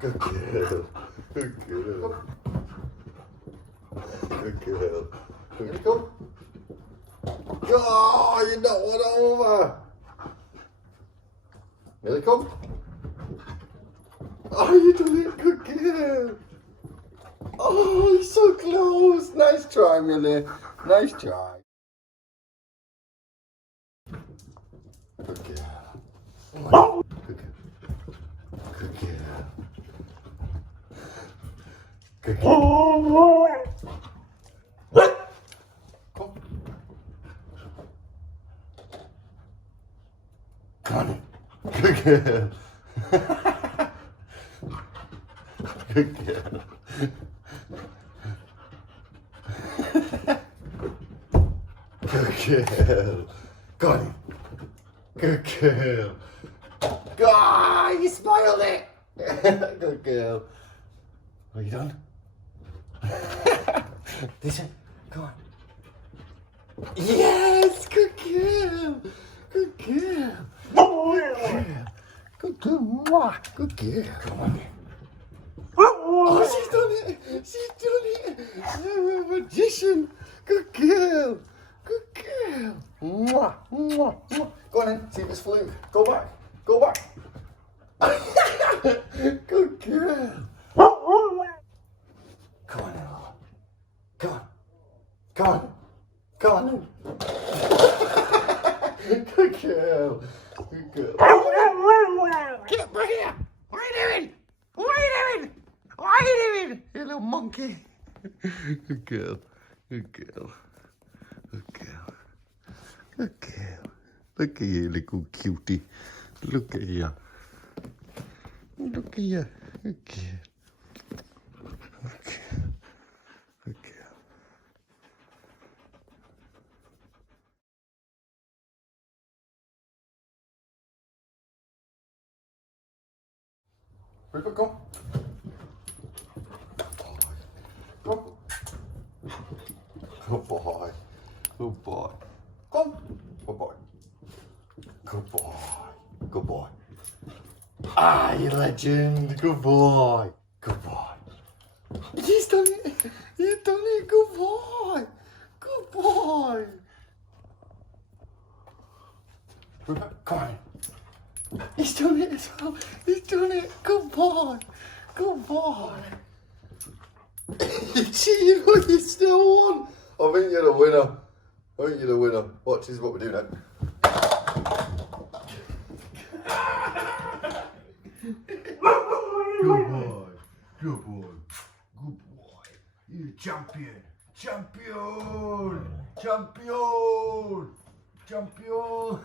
Good girl. Good girl. Good girl. Here we go. Oh, you knocked one over. Here they come. Oh, you done it. Good girl. Oh, you're so close. Nice try, Millie. Nice try. Good girl. Oh, good girl. Good girl. Good girl. Come. Come on. Good girl. Good girl. Good girl. Go on. Good girl. Ah, you spoiled it. Good girl. Are you done? This one. Come on. Yes, good girl. Good girl. Good girl. Mwah. Good girl. Come on. Oh, she's done it. She's done it. You're a magician. Good girl. Good girl. Mwah. Mwah. Mwah. Go on then. See if it's flew. Go back. Go back. Good girl. Come on then. Come on. Come on. Come on then. Good girl. Good girl. Get up right here. What are you doing? What are you doing? What are you doing? You little monkey. Good girl. Good girl. Good girl. Good girl. Look at you, little cutie. Look at you. Look at you. Good girl. Good girl. Good girl. Rupert, come. Come. Good boy. Good boy. Come. Good boy. Good boy. Good boy. Ah, you legend. Good boy. Good boy. He's done it. He's done it. Good boy. Good boy. Rupert, come on. He's done it as well. He's done it. Good boy. Good boy. You cheated, but you still won. I think you're the winner. I think you're the winner. Watch, this is what we do now. Good boy. Good boy. Good boy. You're champion. Champion. Champion. Champion.